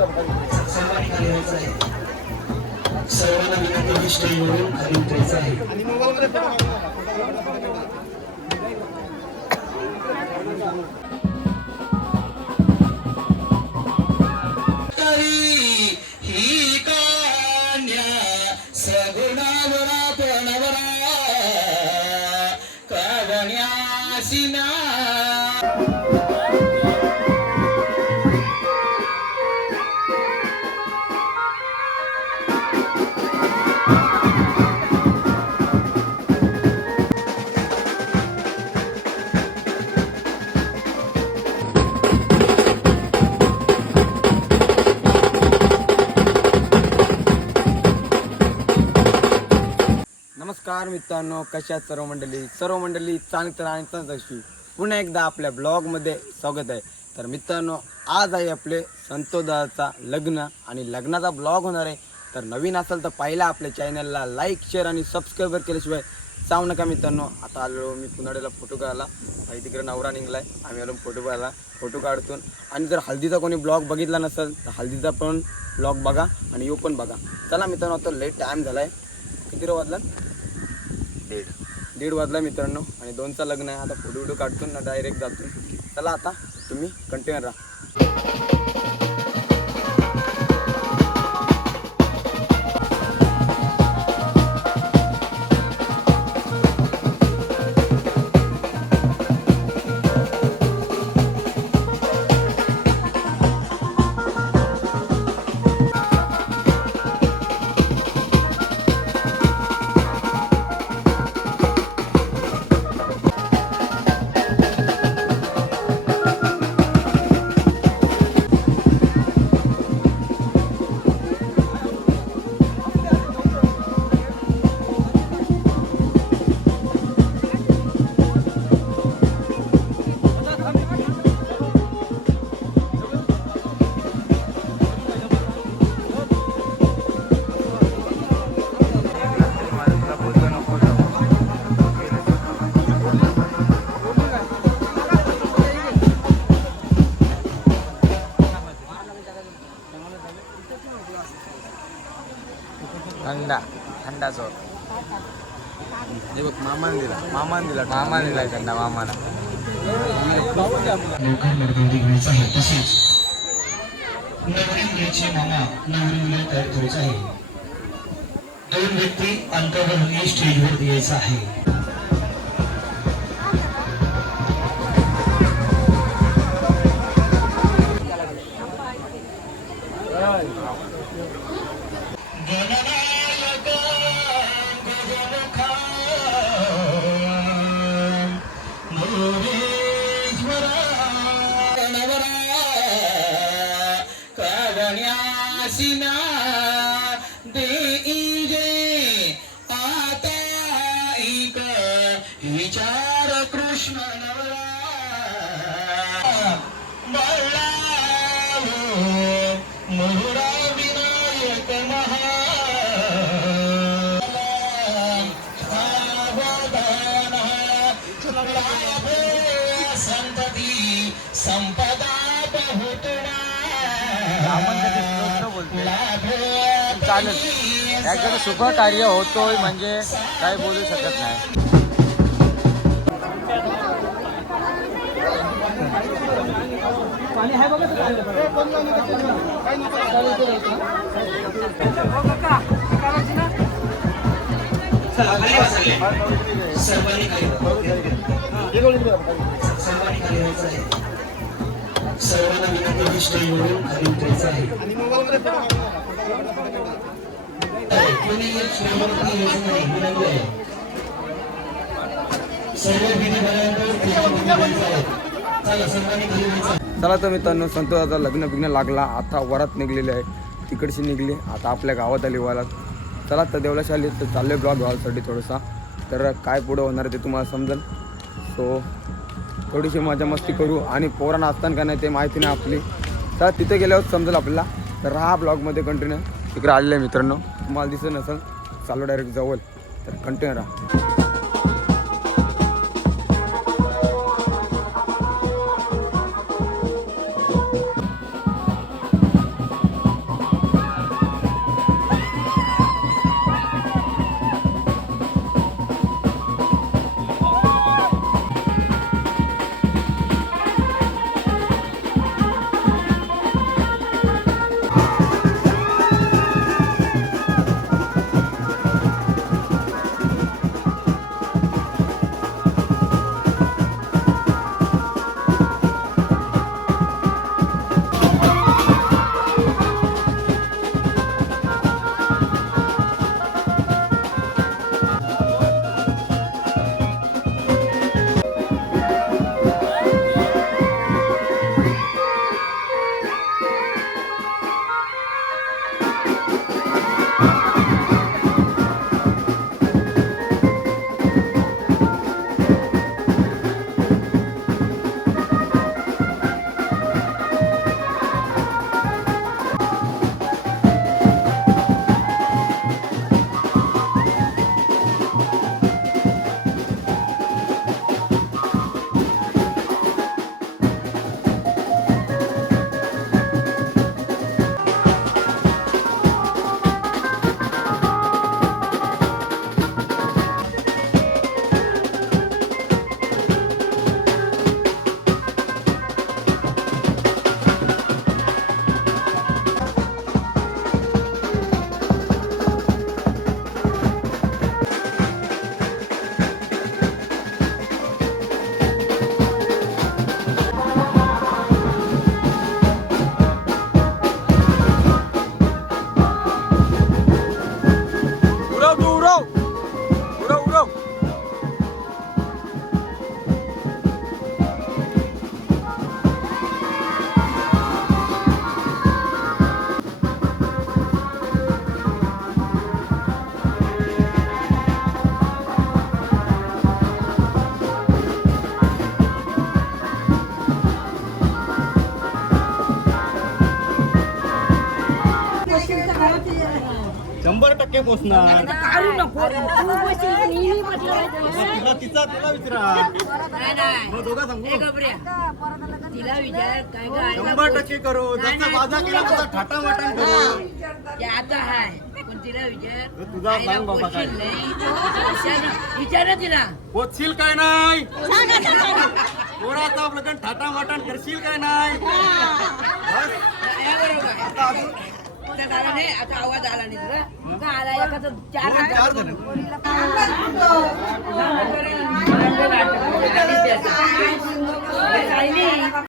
सर्वांनी खाली यायचं आहे. सर्वांना विनंती स्टेजवरून खाली उतरायचं आहे. ही कन्या सगुणावरा प्रणवरा कवन्यासिना नमस्कार मित्रांनो, कशा सर्व मंडळी चांगली आणि तशी पुन्हा एकदा आपल्या ब्लॉगमध्ये स्वागत आहे. तर मित्रांनो, आज आहे आपले संतोषदाचा लग्न आणि लग्नाचा ब्लॉग होणार आहे. तर नवीन असेल तर पहिला आपल्या चॅनलला लाईक शेअर आणि सबस्क्राईब केल्याशिवाय जाऊ नका मित्रांनो. आता आलो मी पुण्याला फोटो काढायला. तिकडे नवरा निघलाय, आम्ही आलो फोटो काढतून. आणि जर हल्दीचा कोणी ब्लॉग बघितला नसेल तर हल्दीचा पण ब्लॉग बघा आणि यो पण बघा. चला मित्रांनो, आता लेट टाईम झाला आहे. किती वाजला? 1:30 वाजला मित्रांनो. आणि 2चा लग्न आहे. आता फोटो काढतो ना डायरेक्ट जातो. चला आता तुम्ही कंटिन्यू राहा. थंडा सोड. हे बघ, मामाने दिला थंडा मामाला. तसेच नवरीचे मामा नवरीला तयार करायचं आहे. 2 व्यक्ती अंतर्गत स्टेजवर यायचं आहे. कवन्यासिना देईजे आता एक विचार कृष्ण नवरा बळावो मोहरा विनायक महा संतती संपदा बहुतुना चालेल. याच्यात शुभ कार्य होतोय म्हणजे काही बोलू शकत नाही. सर्वांना विनंती स्टेजवरून खाली उतरायचं आहे. चला तर मित्रांनो, संतोषाचा लग्न लागला. आता वरात निघलेली आहे, तिकडची निघली. आता आपल्या गावात आली वरात. चला तर देवळाशी आली तर चालले ब्लॉग व्हायसाठी थोडासा. तर काय पुढं होणार आहे ते तुम्हाला समजेल. सो थोडीशी मजा मस्ती करू. आणि पोरांना असताना का नाही ते माहिती नाही आपली, तर तिथे गेल्यावर समजेल आपल्याला. तर हा ब्लॉगमध्ये कंटिन्यू. तिकडे आलेलं आहे मित्रांनो, तुम्हाला दिसत नसेल. चालू डायरेक्ट जवळ, तर कंटिन्यू राहा. 100% पोचणार. काढू नको तू बसशील पण हिने बसलं पाहिजे. तिला विचारा. नाही मग दोघं सांगू. ए गबऱ्या तिला विचार काय काय 100% करू. जसं बाजा केला तसा ठाटा वाटण करू. ते आता हाय पण तिला विचार तुझा आईला सांग बाबा काय. पोचशील नाही विचार ना तिला पोचशील काय नाही पोराचा आपलं ठाटा वाटण करशील काय नाही. या बरोबर त्या झाला नाही आता आवाज आला नाही तुला का आला एखादा चार चार जण. आणि ते